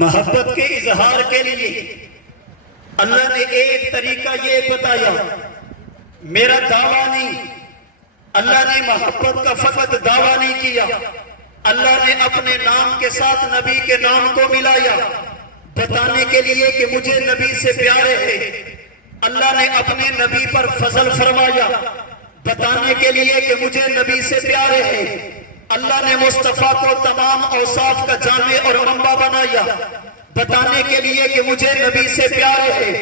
محبت کے اظہار کے لیے اللہ نے ایک طریقہ یہ بتایا، میرا دعویٰ نہیں، اللہ نے محبت کا فقط دعویٰ نہیں کیا، اللہ نے اپنے نام کے ساتھ نبی کے نام کو ملایا بتانے کے لیے کہ مجھے نبی سے پیارے ہے۔ اللہ نے اپنے نبی پر فضل فرمایا بتانے کے لیے کہ مجھے نبی سے پیارے ہے۔ اللہ نے مصطفیٰ کو تمام اوصاف کا جامع اور منبع بنایا بتانے کے لیے کہ مجھے نبی سے پیارے ہے۔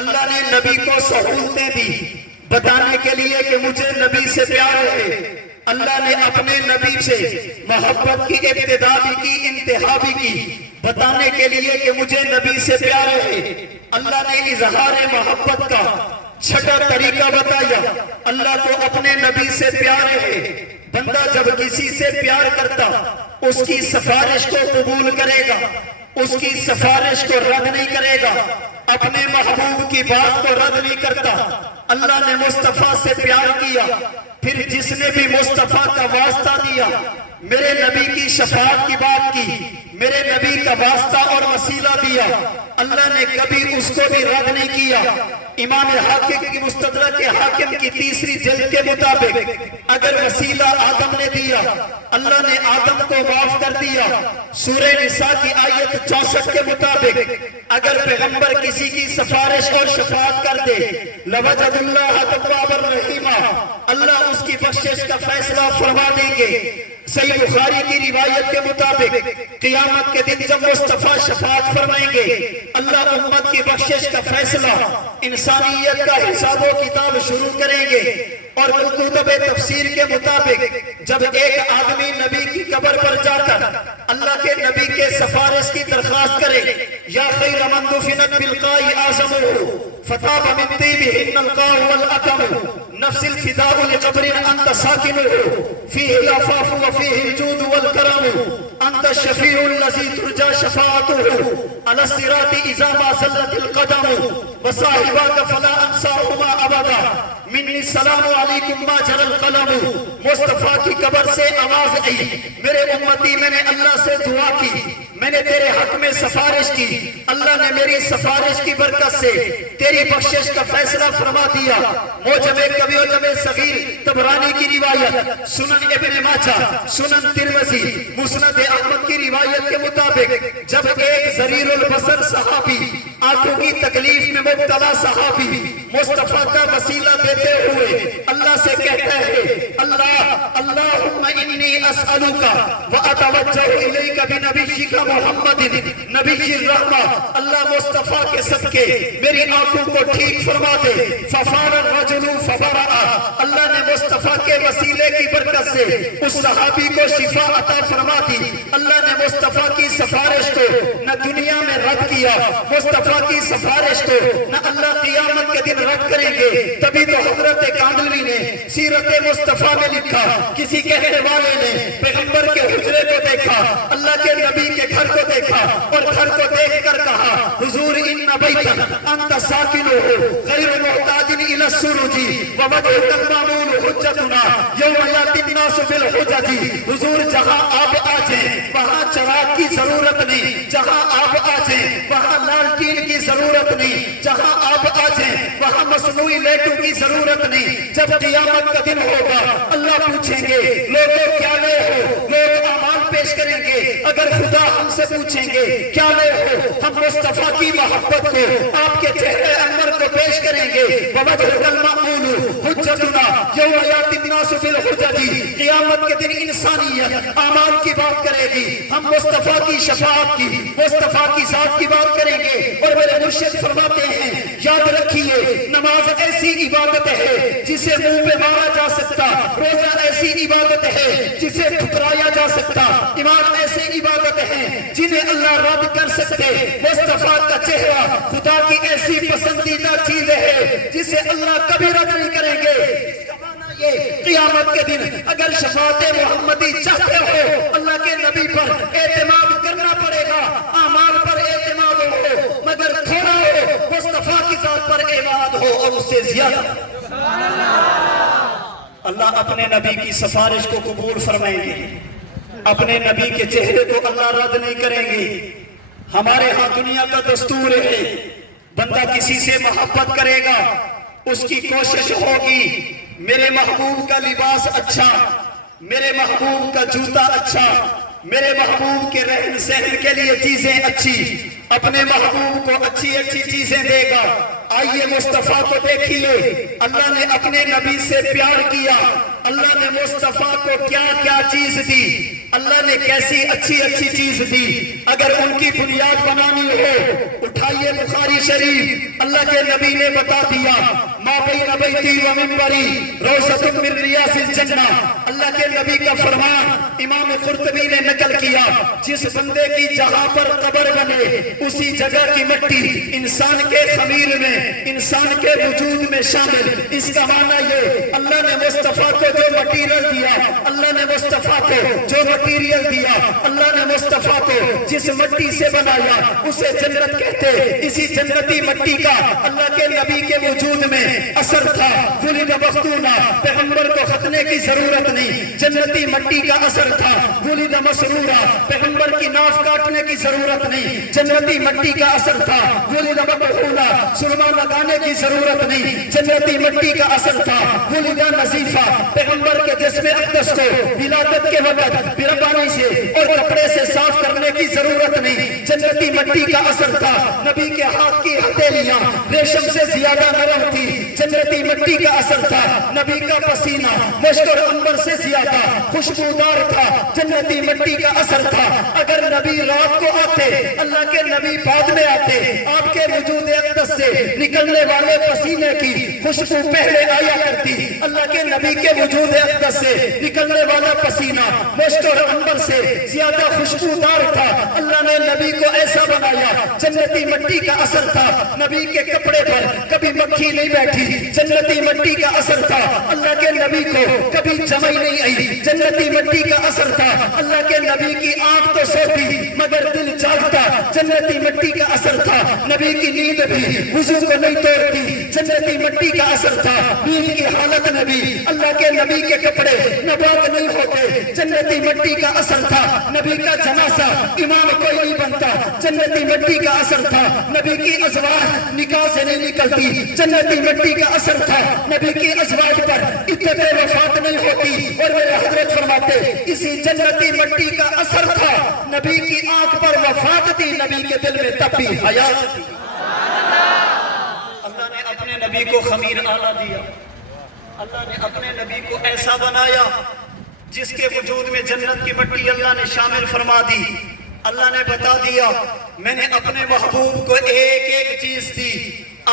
اللہ نے نبی کو سہولتیں دی بتانے کے لیے کہ مجھے نبی سے پیارے ہے۔ اللہ نے اپنے نبی سے محبت کی ابتدا بھی کی، انتہا بھی کی بتانے کے لیے کہ مجھے نبی سے پیارے ہے۔ اللہ نے اظہار محبت کا چھٹا طریقہ بتایا، اللہ کو اپنے نبی سے پیارے ہے۔ بندہ جب کسی سے پیار کرتا اس کی سفارش کو قبول کرے گا، اس کی سفارش کو رد نہیں کرے گا، اپنے محبوب کی بات کو رد نہیں کرتا۔ اللہ نے مصطفیٰ سے پیار کیا، پھر جس نے بھی مصطفیٰ کا واسطہ دیا، میرے نبی کی شفاعت کی بات کی، میرے نبی کا واسطہ اور وسیلہ دیا، اللہ نے کبھی اس کو بھی رد نہیں کیا۔ امام حاکم کی مستدرک حاکم کی 3 جلد کے مطابق اگر وسیلہ آدم نے دیا، اللہ نے آدم کو معاف کر دیا۔ سورہ نساء کی آیت 64 کے مطابق اگر پیغمبر کسی کی سفارش اور شفاعت کر دے، لوجد اللہ توابا رحیما، اللہ اس کی بخشش کا فیصلہ فرما دیں گے۔ صحیح بخاری کی روایت کے مطابق قیامت کے دن جب مصطفیٰ شفاعت فرمائیں گے، اللہ امت کی بخشش کا فیصلہ، انسانیت کا حساب و کتاب شروع کریں گے۔ اور کتب تفسیر کے مطابق جب ایک آدمی نبی کی قبر پر جا کر اللہ کے نبی کے سفارش کی درخواست کرے، یا خیر من دفنت بالقاء اعظمہ فطاب من طیبہن القاء والاکم نفس الفداء لقبر انت ساکنہ فیہ العفاف وفیہ الجود والکرم انت الشفیع الذی ترجى شفاعته على الصراط اذا ما زلت القدم وصاحباك فلا انساهما ابدا منی السلام علیکم ما جرى القلم۔ مصطفیٰ کی قبر سے آواز آئی، میرے امتی میں نے اللہ سے دعا کی، میں نے تیرے حق میں سفارش کی، اللہ نے میری سفارش کی برکت سے تیری بخشش کا فیصلہ فرما دیا۔ موجب کبیر صغیر طبرانی کی روایت، سنن ابن ماجہ، سنن ترمذی، مسند احمد کی روایت کے مطابق جب ایک ضریر البصر صحابی، آنکھوں کی تکلیف میں مبتلا صحابی مصطفیٰ کا وسیلہ دیتے ہوئے اللہ سے کہتا ہے، اللہم انی اسألوکا واتوجہ الیک بنبیک محمد نبی الرحمہ، اللہ مصطفیٰ کے صدقے میری آنکھوں کو ٹھیک فرما دے۔ ففار الرجل فبرأ، اللہ نے مصطفیٰ کے وسیلے کی برکت سے اس صحابی کو شفا عطا فرما دی۔ اللہ نے مصطفیٰ کی سفارش کو نہ دنیا میں رد کیا، مصطفیٰ کی سفارش کو نہ اللہ قیامت کے دن رد کریں گے۔ تبھی تو حضرت کاندلوی نے سیرت مصطفیٰ میں لکھا، کسی کہنے والے نے پیغمبر کے حجرے کو دیکھا، اللہ کے نبی کے گھر کو دیکھا اور گھر کو دیکھ کر کہا، حضور ان بیتا انت ساکنہ غیر محتاج الی السروج ووجہک المعمول حجتنا یوم یاتی الناس فی الحجج۔ حضور جہاں آپ آ جائیں وہاں چراغ کی ضرورت نہیں، جہاں آپ آ جائیں وہاں لالٹین کی ضرورت نہیں، جہاں آپ آ جائیں وہاں مصنوعی لیٹوں کی ضرورت نہیں۔ جب قیامت کا دن ہوگا اللہ پوچھیں گے لوگوں کیا لے ہو، لوگ اعمال پیش کریں گے، اگر خدا ہم سے پوچھیں گے کیا لے ہو، ہم مصطفیٰ کی محبت کو آپ کے چہرے انور کو پیش کریں گے۔ ووجہک المعمول حجتنا یوم یاتی الناس فی الحجج، قیامت کے دن انسانیت اعمال کی بات کرے گی، ہم مصطفیٰ کی شفاعت کی، مصطفیٰ کی ذات کی بات کریں گے۔ اور میرے مرشد فرماتے ہیں، یاد رکھیے نماز ایسی عبادت ہے جسے منہ پہ مارا جا سکتا، روزہ ایسی عبادت ہے جسے ٹھکرایا جا سکتا، ایمان ایسی عبادت ہے جنہیں اللہ رد کر سکتے۔ مصطفیٰ کا چہرہ خدا کی ایسی پسندیدہ چیز ہے جسے اللہ کبھی رد نہیں کریں گے۔ یہ قیامت کے دن اگر شفاعت محمدی چاہتے ہو، اللہ کے نبی پر اعتماد کرنا پڑے گا، اعمال پر اعتماد ہو، مگر تھوڑا ہو، مصطفیٰ کی ذات پر اعتماد ہو اور اس سے زیادہ۔ اللہ اپنے نبی کی سفارش کو قبول فرمائیں گے، اپنے نبی کے چہرے کو اللہ رد نہیں کریں گے۔ ہمارے ہاں دنیا کا دستور ہے، بندہ کسی سے محبت کرے گا اس کی کوشش ہوگی میرے محبوب کا لباس اچھا، میرے محبوب کا جوتا اچھا، میرے محبوب کے رہن سہن کے لیے چیزیں اچھی، اپنے محبوب کو اچھی اچھی چیزیں دے گا۔ آئیے مصطفیٰ کو دیکھیے، اللہ نے اپنے نبی سے پیار کیا، اللہ نے مصطفیٰ کو کیا کیا چیز دی، اللہ نے کیسی اچھی اچھی چیز دی۔ اگر ان کی بنیاد بنانی ہو، اٹھائیے بخاری شریف، اللہ کے نبی نے بتا دیا، ما بین بیتی و منبری روضۃ من ریاض الجنہ، اللہ کے نبی کا فرمان امام قرطبی نے نقل کیا، جس بندے کی جہاں پر قبر بنے اسی جگہ کی مٹی انسان کے خمیر میں، انسان کے وجود میں شامل۔ اس کا معنی یہ، اللہ نے مصطفیٰ کو جو مٹیریل دیا، اللہ نے مصطفیٰ کو جو مٹیریل دیا، اللہ نے مصطفیٰ کو جس مٹی سے بنایا اسے جنت کہتے۔ اسی جنتی مٹی کا اللہ کے نبی کے وجود میں اثر تھا۔ ولد مختونا، پیغمبر کو ختنے کی ضرورت نہیں، جنتی مٹی کا اثر تھا۔ ولد مسرورا، پیغمبر کی ناف کاٹنے کی ضرورت نہیں، جنتی مٹی کا اثر تھا۔ ولد مبخونا، سرما لگانے کی ضرورت نہیں، جنتی مٹی کا اثر تھا۔ ولد نظیفا، پیغمبر کے جسم اقدس کو ولادت کے وقت پانی سے اور کپڑے سے صاف کرنے کی ضرورت نہیں، جنتی مٹی کا اثر تھا۔ نبی کے ہاتھ کی ہتھیلیاں ریشم سے زیادہ نرم تھی، جنتی مٹی کا اثر تھا۔ نبی کا پسینہ مشک اور عنبر سے زیادہ خوشبودار تھا، جنتی مٹی کا اثر تھا۔ اگر نبی رات کو آتے، اللہ کے نبی بعد میں آتے، آپ کے وجود اقدس سے نکلنے والے پسینے کی خوشبو پہلے آیا کرتی۔ اللہ کے نبی کے وجود اقدس سے نکلنے والا پسینہ مشک اور عنبر سے زیادہ خوشبودار تھا۔ اللہ نے نبی کو ایسا بنایا، جنتی مٹی کا اثر تھا۔ نبی کے کپڑے پر کبھی مکھی نہیں بیٹھی، جنتی مٹی کا اثر تھا۔ اللہ کے نبی کو کبھی جمائی نہیں آئی، جنتی مٹی کا اثر تھا۔ اللہ کے نبی کی آنکھ تو سوتی مگر دل جاگتا، جنتی مٹی کا اثر تھا۔ نبی کی نیند بھی وضو کو نہیں توڑتی، جنتی مٹی کا اثر تھا۔ نیند کی حالت میں بھی اللہ کے نبی کے کپڑے ناپاک نہیں ہوتے، جنتی مٹی کا اثر تھا۔ نبی کا جنازہ امام کوئی نہیں بنتا، جنتی مٹی کا اثر تھا۔ نبی کی ازواج نکاح سے نہیں نکلتی، جنتی مٹی کا اثر تھا۔ نبی کی ازواج پر عدت وفات نہیں ہوتی، اور میرے حضرت فرماتے اسی جنتی مٹی کا اثر تھا۔ نبی کی آنکھ پر وفات تھی، نبی کے دل میں تب بھی حیات تھی۔ اللہ نے اپنے نبی کو خمیر آلہ دیا، اللہ نے اپنے نبی کو ایسا بنایا جس کے وجود میں جنت کی مٹی اللہ نے شامل فرما دی۔ اللہ نے بتا دیا میں نے اپنے محبوب کو ایک ایک چیز دی،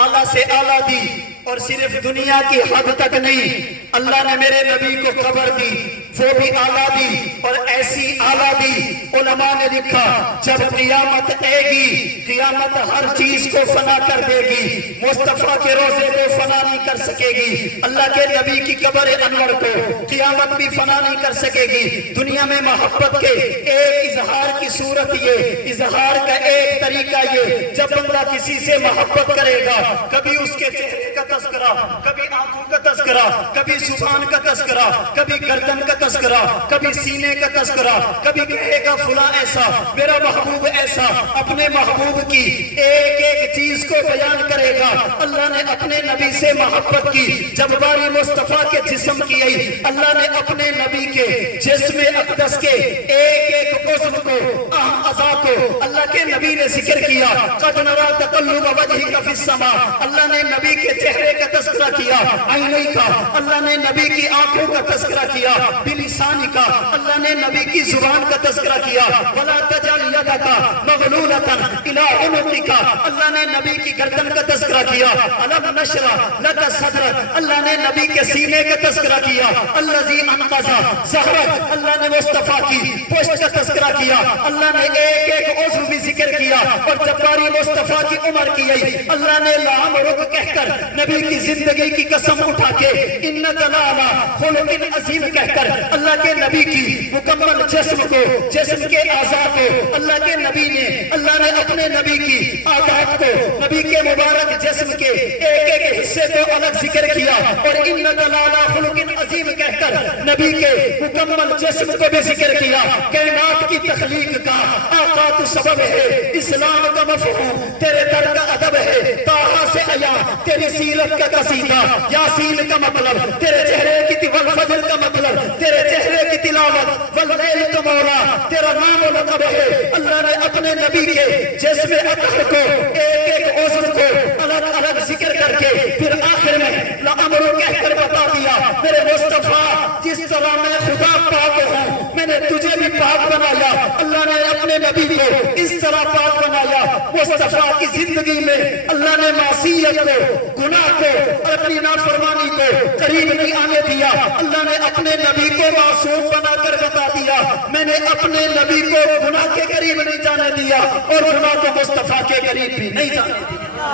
اعلیٰ سے اعلیٰ دی، اور صرف دنیا کی حد تک نہیں، اللہ نے میرے نبی کو قبر دی، وہ بھی اعلیٰ دی، اور ایسی اعلیٰ دی علماء نے لکھا جب قیامت آئے گی، قیامت ہر چیز کو فنا کر دے گی، مصطفیٰ کے روزے کو فنا نہیں کر سکے گی، اللہ کے نبی کی قبر انور کو قیامت بھی فنا نہیں کر سکے گی۔ دنیا میں محبت کے ایک اظہار کی صورت یہ، اظہار کا ایک طریقہ یہ، جب بندہ کسی سے محبت کرے گا، کبھی اس کے چہرے کا تذکرہ، کبھی آنکھوں کا تذکرہ، کبھی زبان کا تذکرہ، کبھی گردن کا تذکرہ، کبھی سینے کا تذکرہ، کبھی کہے گا فلاں ایسا، میرا محبوب ایسا، اپنے محبوب کی ایک ایک چیز کو بیان کرے گا۔ اللہ نے اپنے نبی سے محبت کی، جب باری مصطفیٰ کے جسم کی آئی، اللہ نے اپنے نبی کے جسم اقدس کے ایک ایک عضو کو، اہم اعضاء کو اللہ کے نبی نے ذکر کیا۔ قد نرى تقلب وجهك في السماء، اللہ نے نبی کے چہرے کا تذکرہ کیا، عینی کا، اللہ نے نبی کی آنکھوں کا تذکرہ کیا، بلسان کا، اللہ نے نبی کی زبان کا تذکرہ کیا، ولا تجعل يدك مغلولة الى عنقك، اللہ نے نبی کی گردن کا تذکرہ کیا، الم نشرح لك صدرك، اللہ نے نبی کے سینے کا تذکرہ کیا، الذي انقض ظهرك، اللہ نے مصطفیٰ کی پشت کا تذکرہ کیا، اللہ نے ایک ایک عضو بھی ذکر کیا، اور جب باری مصطفیٰ کی عمر کی آئی، اللہ نے لام رک کہہ کر نبی کی زندگی کی قسم اٹھا کے انک لعلی خلق عظیم کہہ کر اللہ کے نبی کی مکمل جسم کو، جسم کے اعضاء کو اللہ کے نبی نے، اللہ نے اپنے نبی کی عادات کو کو نبی کے مبارک جسم کے ایک ایک حصے کو الگ ذکر کیا اور انک لعلی خلق عظیم کہہ کر نبی کے مکمل جسم کو بھی ذکر کیا. کائنات کی تخلیق کا آقا تو سبب ہے, اسلام کا مفہوم تیرے در کا ادب ہے, طٰہٰ سے عیا تیری سیرت کا قصیدہ, یاسین کا مطلب تیرے چہرے کی والفجر کا مطلب تیرے چہرے کی تلاوت, واللیل کا مولا تیرا نام و لقب ہے. اللہ نے اپنے نبی کے جسم اطہر کو ایک ایک عضو کو الگ الگ ذکر کر کے پھر آخر میں لَأَمْرُ کہہ کر بتا دیا میرے مصطفیٰ جس طرح میں خدا پاک ہوں میں نے تجھے بھی پاک بنایا. اللہ نے اپنے نبی کو اس طرح پاک بنایا. مصطفیٰ کی زندگی میں اللہ نے معصیت کو, گناہ کو اور اپنی نافرمانی کو قریب نہیں آنے دیا. اللہ نے اپنے نبی کو معصوم بنا کر بتا دیا میں نے اپنے نبی کو گناہ کے قریب نہیں جانے دیا اور گناہ کو مصطفیٰ کے قریب بھی نہیں جانے دیا.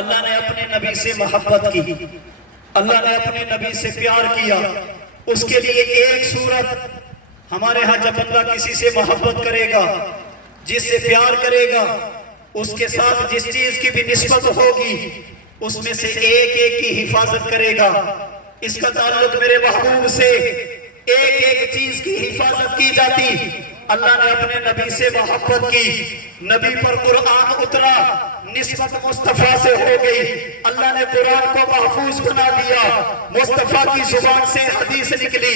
اللہ نے اپنے نبی سے محبت کی, اللہ نے اپنے نبی سے پیار کیا. اس کے لیے ایک صورت ہمارے ہاں جب بندہ کسی سے محبت کرے گا, جس سے پیار کرے گا, اس کے ساتھ جس چیز کی بھی نسبت ہوگی اس میں سے ایک ایک کی حفاظت کرے گا. اس کا تعلق میرے محبوب سے ایک ایک چیز کی حفاظت کی جاتی. اللہ نے اپنے نبی سے محبت کی, نبی پر قرآن اترا, نسبت مصطفیٰ سے ہو گئی. اللہ نے قرآن کو محفوظ بنا دیا, مصطفیٰ کی زبان سے حدیث نکلی,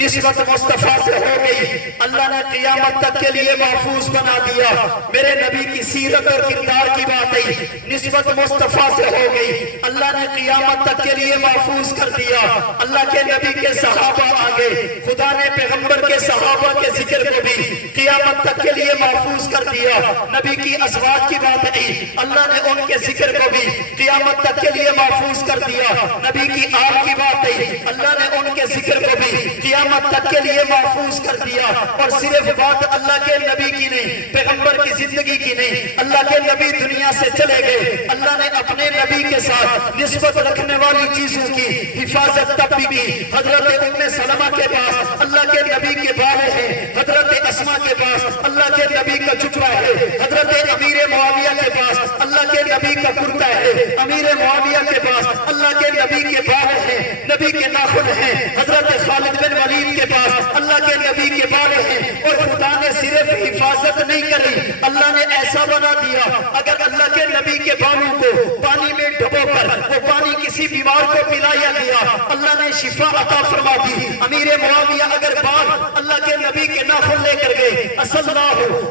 نسبت مصطفیٰ سے ہو گئی. اللہ نے قیامت تک کے لیے محفوظ بنا دیا. میرے نبی کی سیرت اور کردار کی بات آئی, نسبت مصطفیٰ سے ہو گئی. اللہ نے قیامت تک کے لیے محفوظ کر دیا. اللہ کے نبی کے صحابہ آگے, خدا نے پیغمبر کے صحابہ کے ذکر کو بھی قیامت تک کے لیے محفوظ کر دیا. نبی کی ازواج کی بات آئی, اللہ نے ان کے ذکر کو بھی قیامت تک کے لیے محفوظ کر دیا. نبی کی آل کی بات آئی, اللہ نے ان کے ذکر کو بھی قیامت تک کے لیے محفوظ کر دیا. اور صرف بات اللہ کے نبی کی نہیں, پیغمبر کی زندگی کی نہیں, اللہ کے نبی دنیا سے چلے گئے. اللہ نے اپنے نبی کے ساتھ نسبت رکھنے والی چیزوں کی حفاظت تب بھی کی. حضرت ام سلمہ کے پاس اللہ کے نبی کے بال ہیں, حضرت اسما کے پاس اللہ کے نبی کا جبہ ہے, حضرت امیر معاویہ کے پاس اللہ کے نبی کا کرتا ہے, امیر معاویہ کے پاس اللہ کے نبی کے بال ہیں, نبی کے ناخن ہیں. حضرت خالد بن ولید کے پاس اللہ کے نبی کے بال ہیں. اور خدا نے صرف حفاظت نہیں کری, اللہ نے ایسا بنا دیا اگر اللہ کے نبی کے بالوں کو پانی میں ڈبو کر وہ پانی کسی بیمار کو پلایا گیا, اللہ نے شفا عطا فرما دی. امیر معاویہ اگر بال اللہ کے نبی کے ناخن لے کر گئے, اسلّہ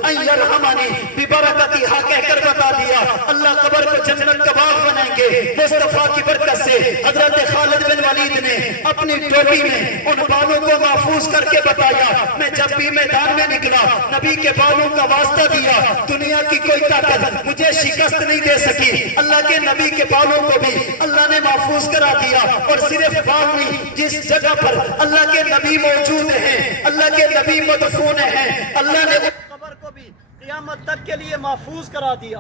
ان یرحمنی ببرکتہا کہہ کر بتا دیا اللہ قبر کو جنت کا باغ بنائیں گے مصطفیٰ کی برکت سے. حضرت خالد بن ولید نے اپنی ٹوپی میں ان بالوں کو محفوظ کر کے بتایا میں جب بھی میدان میں نکلا نبی کے بالوں کا واسطہ دیا, دنیا کی کوئی طاقت مجھے شکست نہیں دے سکی. اللہ کے نبی کے بالوں کو بھی اللہ نے محفوظ کرا دیا. اور صرف بال نہیں, جس جگہ پر اللہ کے نبی موجود ہیں, اللہ کے نبی مدفون ہیں, اللہ نے اس قبر کو بھی قیامت تک کے لیے محفوظ کرا دیا.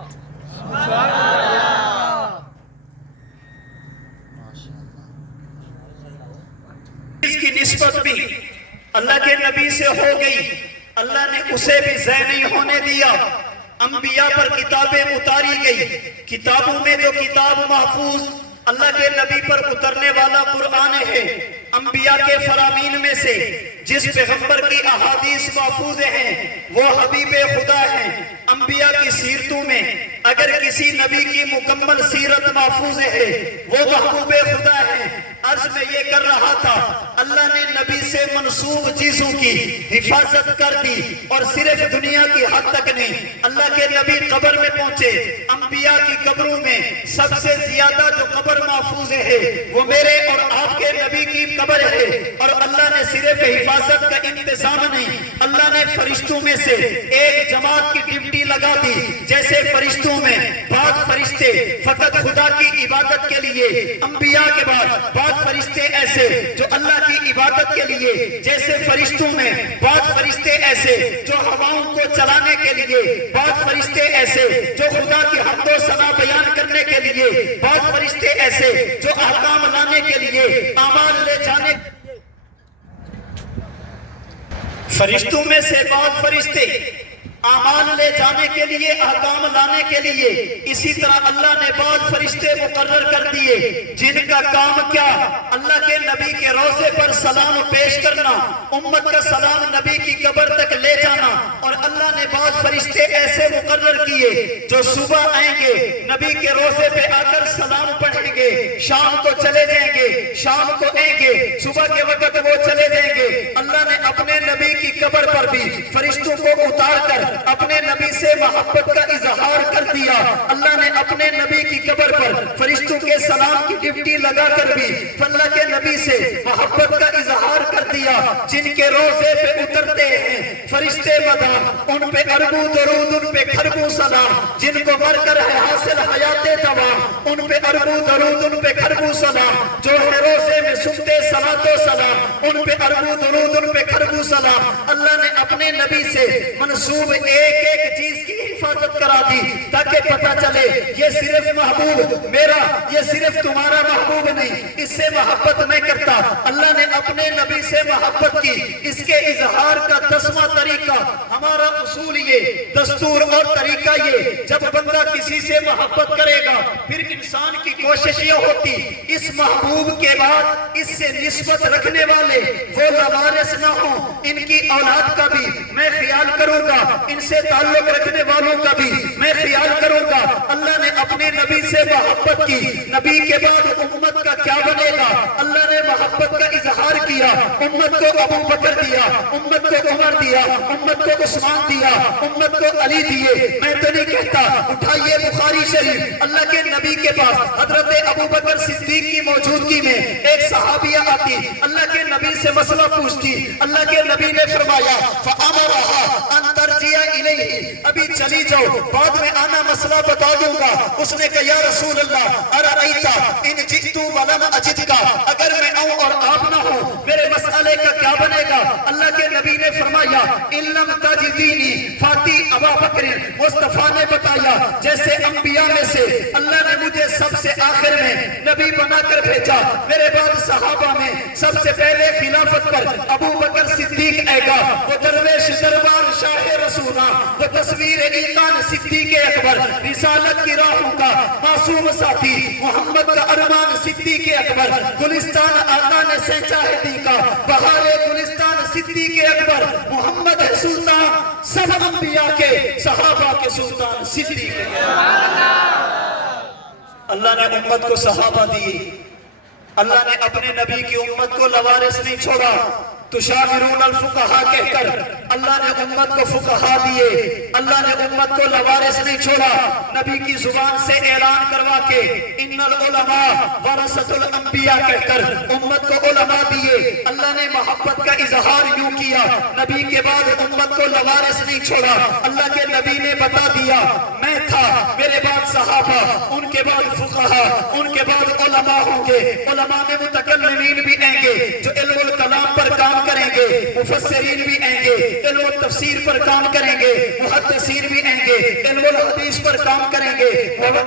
اس کی نسبت بھی اللہ کے نبی سے ہو گئی, اللہ نے اسے بھی ضائع نہیں ہونے دیا. انبیاء پر کتابیں اتاری گئی, کتابوں میں جو کتاب محفوظ اللہ کے نبی پر اترنے والا قرآن ہے. انبیاء کے فرامین میں سے جس پیغمبر کی احادیث محفوظ ہیں وہ حبیب خدا ہیں. انبیاء کی سیرتوں میں اگر کسی نبی کی مکمل سیرت محفوظ ہے وہ محبوب خدا ہے. عرض میں یہ کر رہا تھا اللہ نے نبی سے منسوب چیزوں کی حفاظت کر دی اور صرف دنیا کی حد تک نہیں. اللہ کے نبی قبر میں پہنچے, انبیاء کی قبروں میں سب سے زیادہ جو قبر محفوظ ہے وہ میرے اور آپ کے نبی کی قبر ہے. اور اللہ نے صرف حفاظت کا انتظام نہیں, اللہ نے فرشتوں میں سے ایک جماعت کی ڈیوٹی لگا دی. جیسے فرشتوں میں بعض فرشتے فقط خدا کی عبادت کے لیے, انبیاء کے بعد بعض فرشتے ایسے جو اللہ کی عبادت کے لیے, جیسے فرشتوں میں بعض فرشتے ایسے جو ہواؤں کو چلانے کے لیے, بعض فرشتے ایسے جو خدا کی حمد و ثنا بیان کرنے کے لیے, بعض فرشتے ایسے جو احکام لانے کے لیے, اعمال لے جانے کے لیے. فرشتوں میں سے بعض فرشتے اعمال لے جانے کے لیے، احکام لانے کے لیے۔ اسی طرح اللہ نے بعض فرشتے مقرر کر دیے جن کا کام کیا؟ اللہ کے نبی کے روضے پر سلام پیش کرنا، امت کا سلام نبی کی قبر تک لے جانا۔ اور اللہ نے بعض فرشتے ایسے مقرر کیے جو صبح آئیں گے، نبی کے روضے پہ آ کر سلام پڑھیں گے، شام کو چلے جائیں گے، شام کو آئیں گے، صبح کے وقت وہ چلے جائیں گے۔ اللہ نے اپنے نبی کی قبر پر بھی فرشتوں کو اتار کر اپنے نبی سے محبت کا اظہار کر دیا۔ اللہ نے اپنے نبی کی قبر پر فرشتوں کے سلام کی ڈیوٹی لگا کر بھی اللہ کے نبی سے محبت کا اظہار کر دیا۔ جن کے روضے پہ اترتے ہیں فرشتے مدام، ان پہ اربوں درود، ان پہ کھربوں سلام۔ جن کو مر کر ہے حاصل حیات دوام، ان پہ اربوں درود، ان پہ کھربوں سلام۔ جو ہے روضے میں سنتے صلاۃ و سلام، ان پہ اربوں درود، ان پہ کھربوں سلام۔ اللہ نے اپنے نبی سے منسوب ایک ایک چیز کی حفاظت کرا دی تاکہ پتہ چلے یہ صرف محبوب میرا، یہ صرف تمہارا محبوب نہیں، اس سے محبت میں کرتا۔ اللہ نے اپنے نبی سے محبت کی، اس کے اظہار کا 10واں طریقہ ہمارا اصول یہ، دستور اور طریقہ یہ، جب بندہ کسی سے محبت کرے گا پھر انسان کی کوشش یہ ہوتی اس محبوب کے بعد اس سے نسبت رکھنے والے وہ لوارث نہ ہوں، ان کی اولاد کا بھی میں خیال کروں گا، ان سے تعلق رکھنے والوں کا بھی میں خیال کروں گا۔ اللہ نے اپنے نبی سے محبت کی، نبی کے بعد امت کا کیا بنے گا؟ اللہ نے محبت کا اظہار کیا، امت کو ابو بکر دیا، امت کو عمر دیا، امت کو عثمان دیا، امت کو علی دیے۔ میں تو نہیں کہتا، اٹھائیے بخاری شریف، اللہ کے نبی کے پاس حضرت ابو بکر صدیق کی موجودگی میں ایک صحابیہ آتی، اللہ کے نبی سے مسئلہ پوچھتی۔ اللہ کے نبی نے فرمایا فَأَمَرَهَا أَن تَرْجِعَ إِلَيْهِ، ابھی چلی جاؤ، بعد میں آنا مسئلہ بتا دوں گا۔ اس نے کہا یا رسول اللہ أَرَأَيْتَ إِنْ جِئْتُ وَلَمْ أَجِدْكَ، اگر میں آؤں اور آپ نہ ہو میرے مسئلے کا کیا بنے گا؟ اللہ کے نبی نے فرمایا إِن لَمْ تَجِدِينِي فَأْتِ أَبَا بَكْرٍ، مصطفیٰ نے بتایا جیسے انبیاء میں سے اللہ نے مجھے سب سے آخر میں نبی بنا کر بھیجا، میرے بعد صحابہ میں سب سے پہلے خلافت پر ابو بکر صدیق آئے گا، وہ درویش دربار شاہ رسولہ، وہ تصویر ایقان صدیق اکبر، رسالت کی راہوں کا معصوم ساتھی، محمد کا ارمان صدیق اکبر، گلستان آقا نے سینچا ہے دی کا، بہار گلستان صدیق اکبر، محمد ہے سلطان سب انبیاء کے، صحابہ کے سلطان صدیق اکبر۔ اللہ نے امت کو صحابہ دی، اللہ نے اپنے نبی کی امت کو لوارث نہیں چھوڑا۔ تشاورون الفقہا کہہ کر اللہ نے امت کو فقہا دیے، اللہ نے امت کو لوارث نہیں چھوڑا۔ نبی کی زبان سے اعلان کروا کے ان العلماء ورثۃ الانبیاء کہہ کر امت کو علماء دیے۔ اللہ نے محبت کا اظہار یوں کیا، نبی کے بعد امت کو لوارث نہیں چھوڑا۔ اللہ کے نبی نے بتا دیا میں تھا، میرے بعد صحابہ، ان کے بعد فقہا، ان کے بعد علماء ہوں گے۔ علماء میں متکلمین بھی آئیں گے جو علم الکلام پر کام کریں گے، مفسرین بھی آئیں گے علم التفسیر پر کام کریں گے، محدثین بھی آئیں گے علم الحدیث پر کام کریں گے،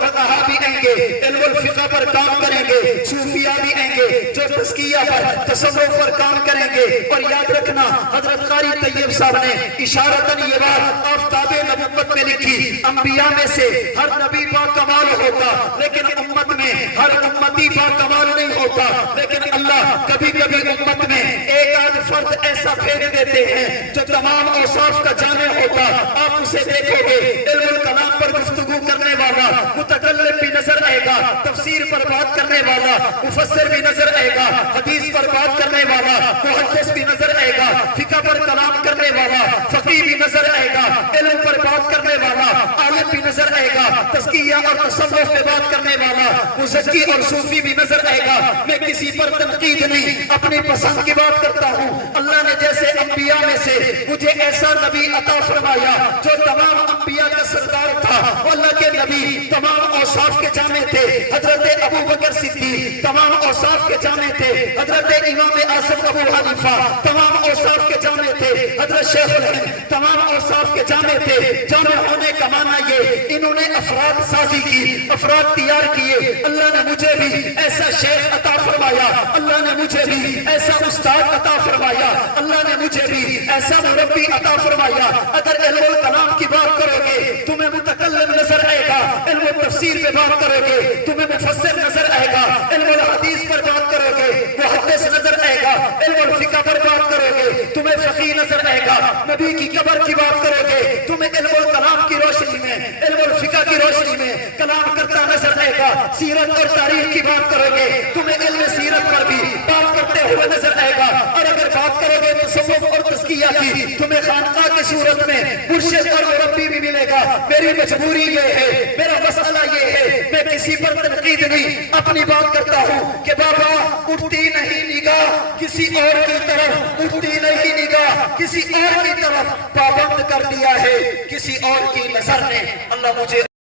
فقہا بھی آئیں گے علم الفقہ پر کام کریں گے، صوفیاء بھی آئیں گے جو تزکیہ پر تصوف پر کام کریں گے۔ اور یاد رکھنا حضرت قاری طیب صاحب نے اشارتاً یہ بات آفتاب نبوت میں لکھی، انبیاء میں سے ہر نبی با کمال ہوتا لیکن امت میں ہر امتی با کمال نہیں ہوتا، لیکن اللہ کبھی کبھی امت میں ایک آدھ فرد ایسا بھیج دیتے ہیں جو تمام اوصاف کا جامع ہوتا۔ آپ اسے دیکھو گے علم الکلام پر گفتگو کرنے والا متکلم بھی نظر آئے گا، تفسیر پر بات کرنے والا مفسر بھی نظر آئے گا، حدیث پر بات کرنے والا محدث بھی نظر آئے گا، فقہ پر کلام کرنے والا فقیہ بھی نظر آئے گا، علم پر بات کرنے والا عالم بھی نظر آئے گا، تزکیہ اور تصوف پہ بات کرنے والا مزکی اور صوفی بھی نظر آئے گا۔ میں کسی پر تنقید نہیں، اپنی پسند کی بات کرتا ہوں۔ اللہ نے جیسے انبیاء میں سے مجھے ایسا نبی عطا فرمایا جو تمام انبیاء کا سردار تھا، اللہ کے نبی تمام اوصاف کے جامع تھے، حضرت ابو بکر صدیق تمام اوصاف کے جامع تھے، حضرت امام اعظم ابو حنیفہ تمام اوصاف کے جامع تھے، حضرت شیخ الہند تمام اوصاف کے جامع تھے۔ جامع ہونے کا معنی یہ انہوں نے افراد سازی کی، افراد تیار کیے۔ اللہ نے مجھے بھی ایسا شیخ عطا فرمایا، اللہ نے مجھے بھی ایسا استاد عطا فرمایا، اللہ نے مجھے بھی ایسا مربی عطا فرمایا۔ اگر علم الکلام کی بات کرو گے تمہیں متکلم نظر آئے گا، علم التفسیر پہ بات کرو گے تمہیں مفسر نظر آئے گا، علم الحدیث پر بات کرو گے محدث نظر آئے گا، علم الفقہ پر بات کرو گے تمہیں فقیہ نظر آئے گا، نبی کی قبر کی بات کرو گے تمہیں علم الکلام کی روشنی میں، علم الفقہ کی روشنی میں کلام کرتا نظر آئے گا۔ سیرت اور تاریخ کی بات کرو گے تمہیں علم سیرت پر بھی بات کرتے ہوئے نظر آئے گا، اور اگر بات کرو گے تصوف اور تزکیہ کی تمہیں خانقاہ کی صورت میں مرشد اور مربی بھی ملے گا۔ میری مجبوری یہ ہے، میرا مسئلہ یہ ہے، میں کسی پر تنقید نہیں، اپنی بات کرتا ہوں کہ بابا اٹھتی نہیں نگاہ کسی اور کی طرف، اٹھتی نہیں نگاہ کسی اور کی طرف، پابند کر دیا ہے کسی اور کی نظر نے۔ اللہ مجھے